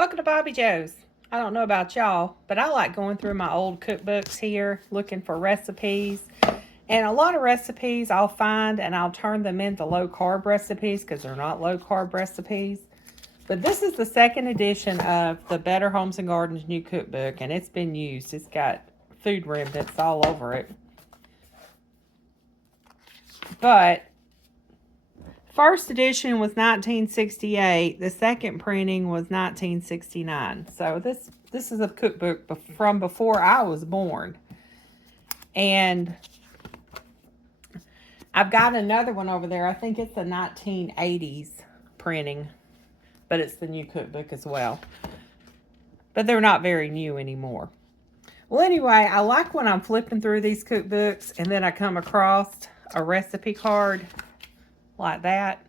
Welcome to Bobbi Jo's. I don't know about y'all, but I like going through my old cookbooks here looking for recipes. And a lot of recipes I'll find and I'll turn them into low carb recipes because they're not low carb recipes. But this is the second edition of the Better Homes and Gardens new cookbook, and it's been used. It's got food remnants all over it. But first edition was 1968. The second printing was 1969. So this is a cookbook from before I was born. And I've got another one over there. I think it's a 1980s printing, but it's the new cookbook as well. But they're not very new anymore. Well, anyway, I like when I'm flipping through these cookbooks and then I come across a recipe card like that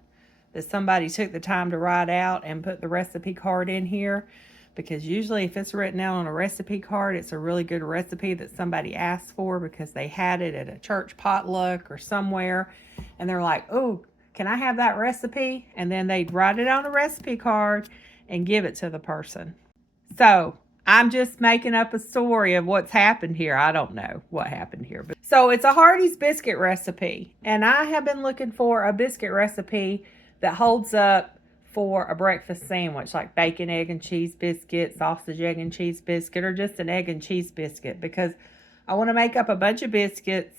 somebody took the time to write out and put the recipe card in here, because usually if it's written out on a recipe card, it's a really good recipe that somebody asked for because they had it at a church potluck or somewhere, and they're like, oh, can I have that recipe? And then they'd write it on a recipe card and give it to the person. So I'm just making up a story of what's happened here. I don't know what happened here. So it's a Hardee's biscuit recipe. And I have been looking for a biscuit recipe that holds up for a breakfast sandwich, like bacon, egg, and cheese biscuit, sausage, egg, and cheese biscuit, or just an egg and cheese biscuit, because I want to make up a bunch of biscuits,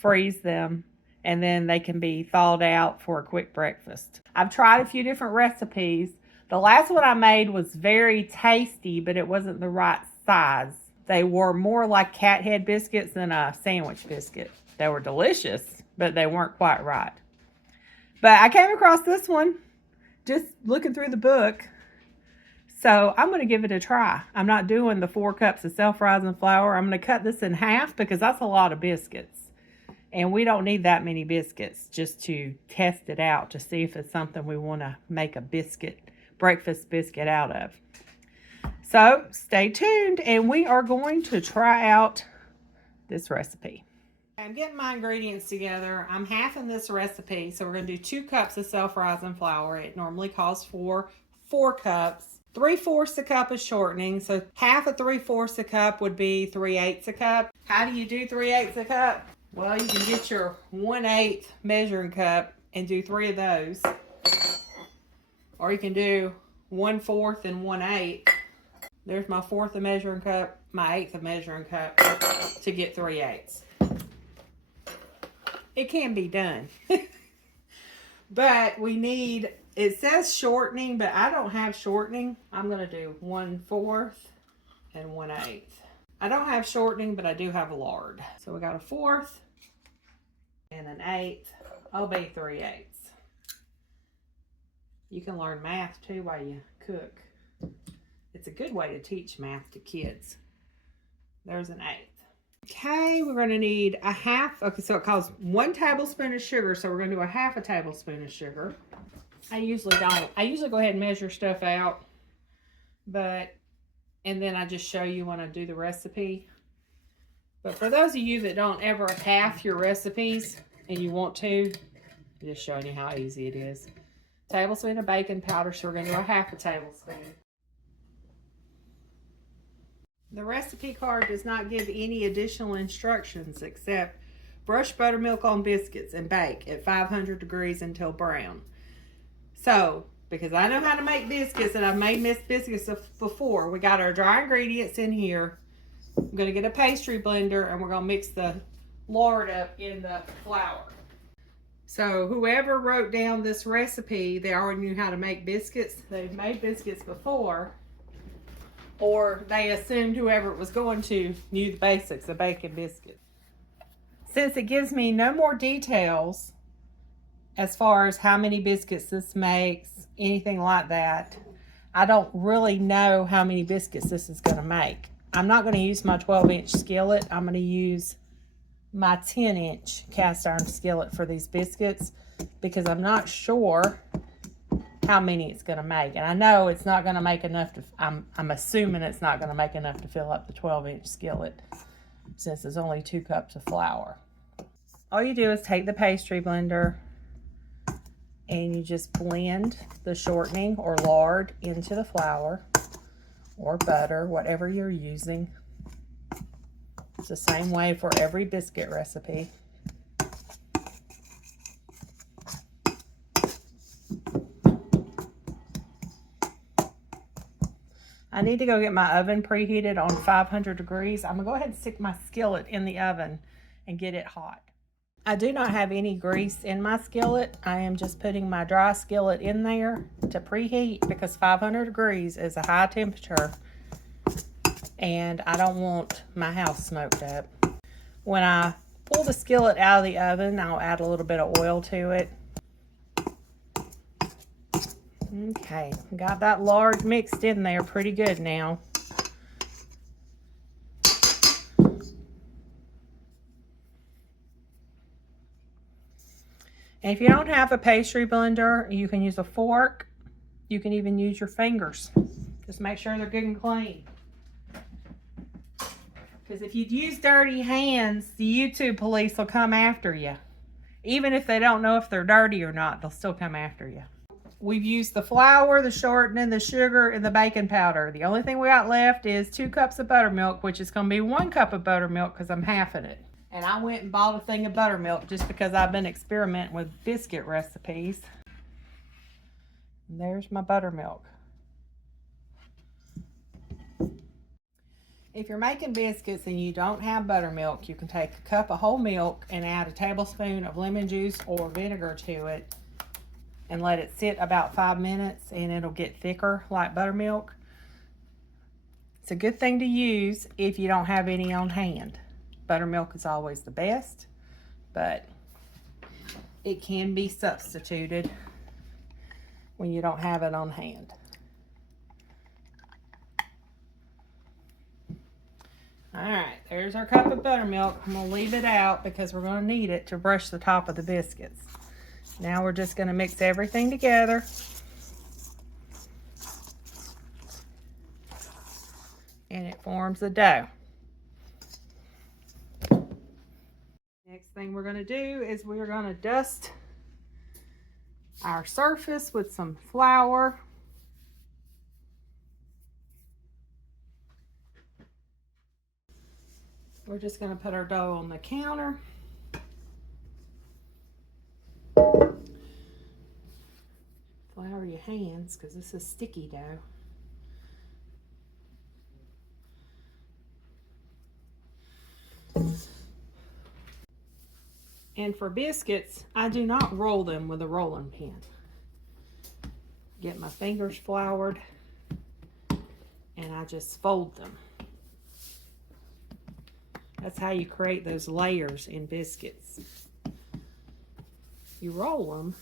freeze them, and then they can be thawed out for a quick breakfast. I've tried a few different recipes. The last one I made was very tasty, but it wasn't the right size. They were more like cat head biscuits than a sandwich biscuit. They were delicious, but they weren't quite right. But I came across this one just looking through the book. So I'm going to give it a try. I'm not doing the 4 cups of self-rising flour. I'm going to cut this in half because that's a lot of biscuits. And we don't need that many biscuits, just to test it out to see if it's something we want to make a breakfast biscuit out of. So stay tuned and we are going to try out this recipe. I'm getting my ingredients together. I'm halving this recipe, so we're going to do 2 cups of self-rising flour. It normally calls for 4 cups. 3/4 a cup of shortening, so half of 3/4 a cup would be 3/8 a cup. How do you do 3/8 a cup? Well, you can get your 1/8 measuring cup and do 3 of those. Or you can do 1/4 and 1/8. There's my 1/4 of measuring cup, my 1/8 of measuring cup to get 3/8. It can be done. But we need, it says shortening, but I don't have shortening. I'm going to do 1/4 and 1/8. I don't have shortening, but I do have lard. So we got a 1/4 and an 1/8. I'll be 3/8. You can learn math too while you cook. It's a good way to teach math to kids. There's an 1/8. Okay, we're going to need a half. Okay, so it calls 1 tablespoon of sugar, so we're going to do a 1/2 tablespoon of sugar. I usually don't. I usually go ahead and measure stuff out, and then I just show you when I do the recipe. But for those of you that don't ever half your recipes and you want to, I'm just showing you how easy it is. Tablespoon of baking powder, so we're going to do a 1/2 tablespoon. The recipe card does not give any additional instructions except brush buttermilk on biscuits and bake at 500 degrees until brown. So, because I know how to make biscuits and I've made biscuits before, we got our dry ingredients in here. I'm going to get a pastry blender and we're going to mix the lard up in the flour. So whoever wrote down this recipe, they already knew how to make biscuits. They've made biscuits before. Or they assumed whoever it was going to knew the basics of baking biscuits. Since it gives me no more details as far as how many biscuits this makes, anything like that, I don't really know how many biscuits this is going to make. I'm not going to use my 12-inch skillet. I'm going to use my 10-inch cast iron skillet for these biscuits because I'm not sure how many it's going to make. And I know it's not going to make enough to, I'm assuming it's not going to make enough to fill up the 12-inch skillet since there's only 2 cups of flour. All you do is take the pastry blender and you just blend the shortening or lard into the flour. or butter, whatever you're using. It's the same way for every biscuit recipe. I need to go get my oven preheated on 500 degrees. I'm going to go ahead and stick my skillet in the oven and get it hot. I do not have any grease in my skillet. I am just putting my dry skillet in there to preheat because 500 degrees is a high temperature and I don't want my house smoked up. When I pull the skillet out of the oven, I'll add a little bit of oil to it. Okay, got that lard mixed in there pretty good now. And if you don't have a pastry blender, you can use a fork. You can even use your fingers. Just make sure they're good and clean. Because if you use dirty hands, the YouTube police will come after you. Even if they don't know if they're dirty or not, they'll still come after you. We've used the flour, the shortening, the sugar, and the baking powder. The only thing we got left is 2 cups of buttermilk, which is going to be 1 cup of buttermilk because I'm halving it. And I went and bought a thing of buttermilk just because I've been experimenting with biscuit recipes. And there's my buttermilk. If you're making biscuits and you don't have buttermilk, you can take a cup of whole milk and add a tablespoon of lemon juice or vinegar to it and let it sit about 5 minutes and it'll get thicker like buttermilk. It's a good thing to use if you don't have any on hand. Buttermilk is always the best, but it can be substituted when you don't have it on hand. All right, there's our cup of buttermilk. I'm gonna leave it out because we're gonna need it to brush the top of the biscuits. Now we're just gonna mix everything together. And it forms the dough. Next thing we're gonna do is we're gonna dust our surface with some flour. We're just gonna put our dough on the counter. Flour your hands because this is sticky dough. And for biscuits, I do not roll them with a rolling pin. Get my fingers floured and I just fold them. That's how you create those layers in biscuits. You roll them,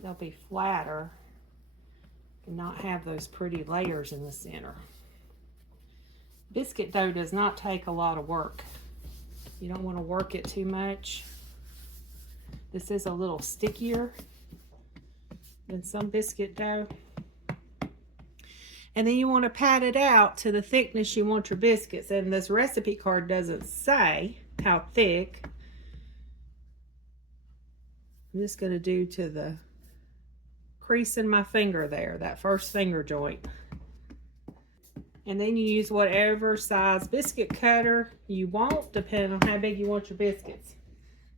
they'll be flatter and not have those pretty layers in the center. Biscuit dough does not take a lot of work. You don't want to work it too much. This is a little stickier than some biscuit dough. And then you want to pat it out to the thickness you want your biscuits. And this recipe card doesn't say how thick. I'm just going to do to the crease in my finger there, that first finger joint. And then you use whatever size biscuit cutter you want, depending on how big you want your biscuits.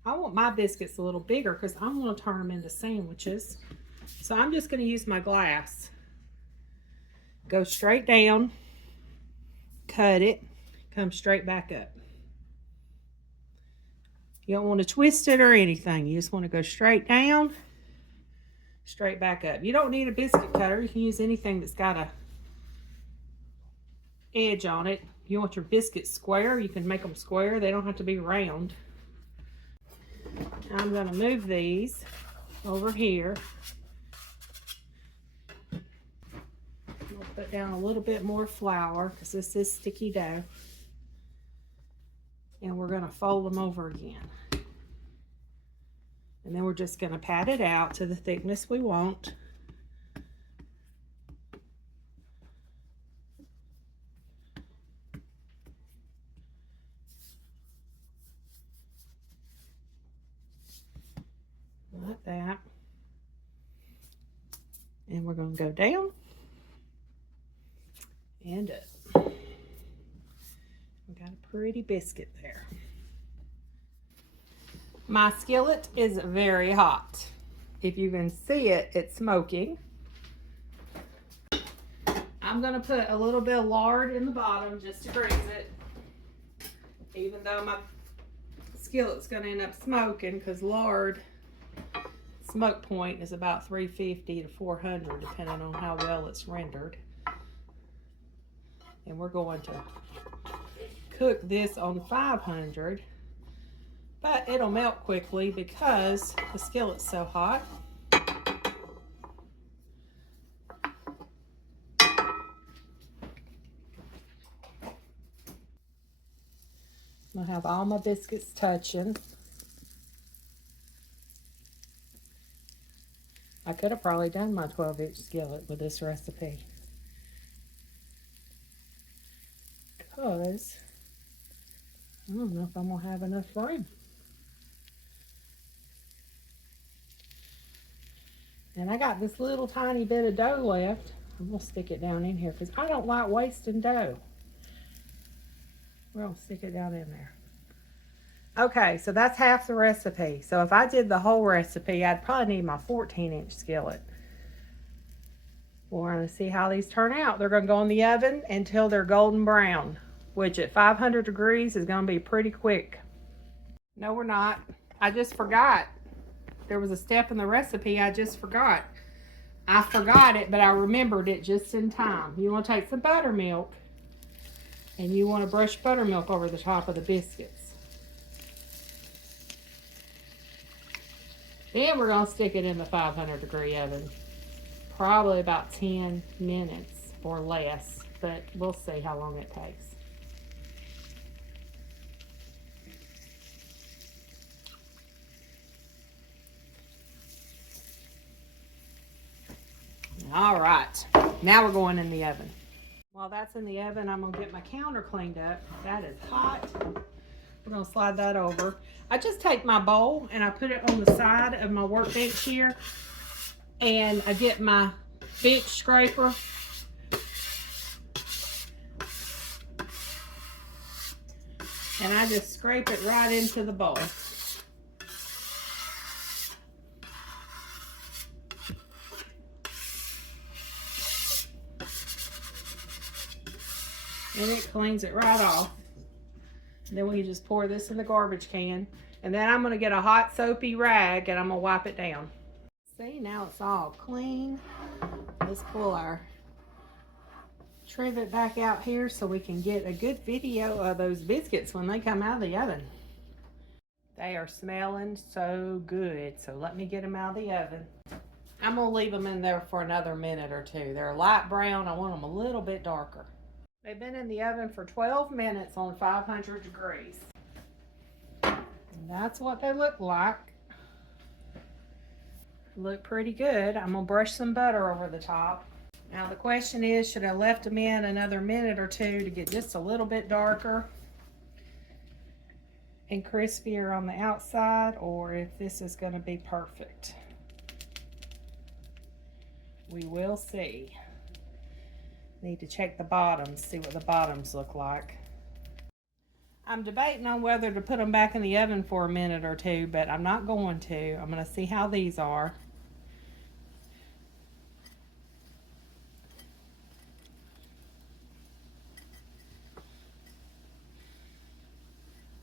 I want my biscuits a little bigger because I want to turn them into sandwiches. So I'm just going to use my glass. Go straight down, cut it, come straight back up. You don't want to twist it or anything. You just want to go straight down, straight back up. You don't need a biscuit cutter. You can use anything that's got a edge on it. You want your biscuits square, you can make them square. They don't have to be round. I'm going to move these over here. I'll put down a little bit more flour because this is sticky dough. And we're going to fold them over again. And then we're just going to pat it out to the thickness we want. Like that. And we're going to go down and up. We got a pretty biscuit there. My skillet is very hot. If you can see it, it's smoking. I'm gonna put a little bit of lard in the bottom just to grease it. Even though my skillet's gonna end up smoking, because lard smoke point is about 350 to 400 depending on how well it's rendered. And we're going to cook this on 500, but it'll melt quickly because the skillet's so hot. I'll have all my biscuits touching. I could have probably done my 12-inch skillet with this recipe, because I don't know if I'm gonna have enough room. And I got this little tiny bit of dough left. I'm gonna stick it down in here because I don't like wasting dough. We're gonna stick it down in there. Okay, so that's half the recipe. So if I did the whole recipe, I'd probably need my 14-inch skillet. We're gonna see how these turn out. They're gonna go in the oven until they're golden brown, which at 500 degrees is gonna be pretty quick. No, we're not. I just forgot. There was a step in the recipe I just forgot. I forgot it, but I remembered it just in time. You wanna take some buttermilk and you wanna brush buttermilk over the top of the biscuits. Then we're gonna stick it in the 500-degree oven. Probably about 10 minutes or less, but we'll see how long it takes. All right, now we're going in the oven. While that's in the oven, I'm gonna get my counter cleaned up. That is hot. We're gonna slide that over. I just take my bowl and I put it on the side of my workbench here, and I get my bench scraper and I just scrape it right into the bowl. And it cleans it right off. And then we just pour this in the garbage can. And then I'm gonna get a hot soapy rag and I'm gonna wipe it down. See, now it's all clean. Let's pull our trivet back out here so we can get a good video of those biscuits when they come out of the oven. They are smelling so good. So let me get them out of the oven. I'm gonna leave them in there for another minute or two. They're light brown. I want them a little bit darker. They've been in the oven for 12 minutes on 500 degrees. And that's what they look like. Look pretty good. I'm gonna brush some butter over the top. Now the question is, should I left them in another minute or two to get just a little bit darker and crispier on the outside, or if this is gonna be perfect? We will see. Need to check the bottoms, see what the bottoms look like. I'm debating on whether to put them back in the oven for a minute or two, but I'm not going to. I'm going to see how these are.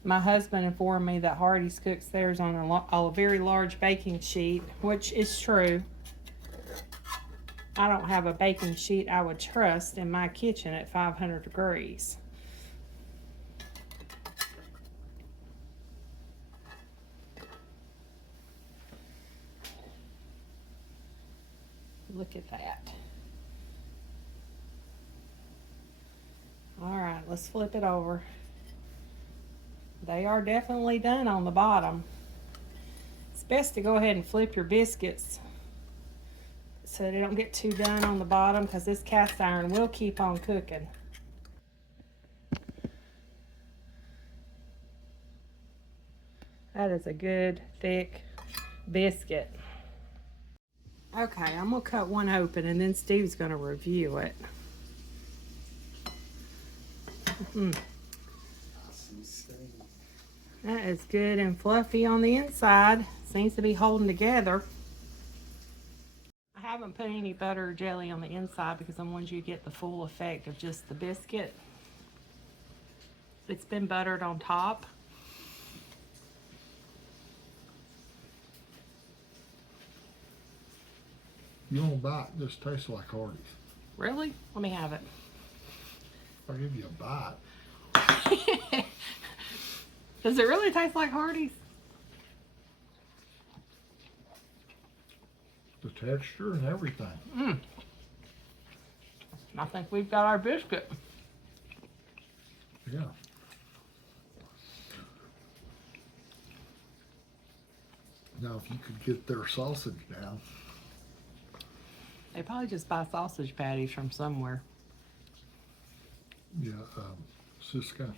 My husband informed me that Hardee's cooks theirs on a very large baking sheet, which is true. I don't have a baking sheet I would trust in my kitchen at 500 degrees. Look at that. All right, let's flip it over. They are definitely done on the bottom. It's best to go ahead and flip your biscuits so they don't get too done on the bottom, because this cast iron will keep on cooking. That is a good thick biscuit. Okay, I'm gonna cut one open and then Steve's gonna review it. That is good and fluffy on the inside. Seems to be holding together. I haven't put any butter or jelly on the inside because I want you to get the full effect of just the biscuit. It's been buttered on top. You won't bite. This tastes like Hardee's. Really? Let me have it. I'll give you a bite. Does it really taste like Hardee's? The texture and everything. I think we've got our biscuit. Yeah. Now, if you could get their sausage down. They probably just buy sausage patties from somewhere. Yeah, Cisco.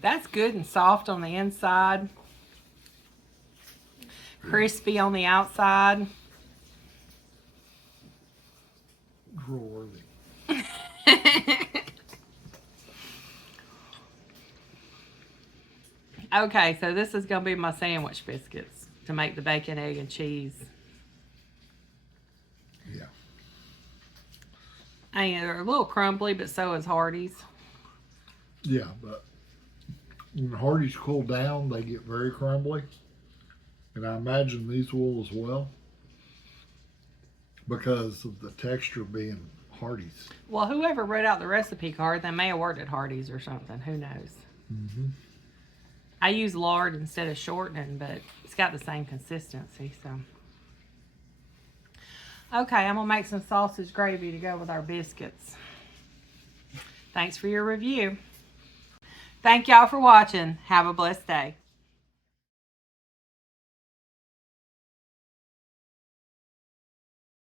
That's good and soft on the inside. Crispy on the outside. Drool-worthy. Okay, so this is going to be my sandwich biscuits to make the bacon, egg, and cheese. Yeah. And they're a little crumbly, but so is Hardee's. Yeah, but when Hardee's cool down, they get very crumbly. And I imagine these will as well, because of the texture being Hardee's. Well, whoever wrote out the recipe card, they may have worked at Hardee's or something. Who knows? Mm-hmm. I use lard instead of shortening, but it's got the same consistency, so. Okay, I'm going to make some sausage gravy to go with our biscuits. Thanks for your review. Thank y'all for watching. Have a blessed day.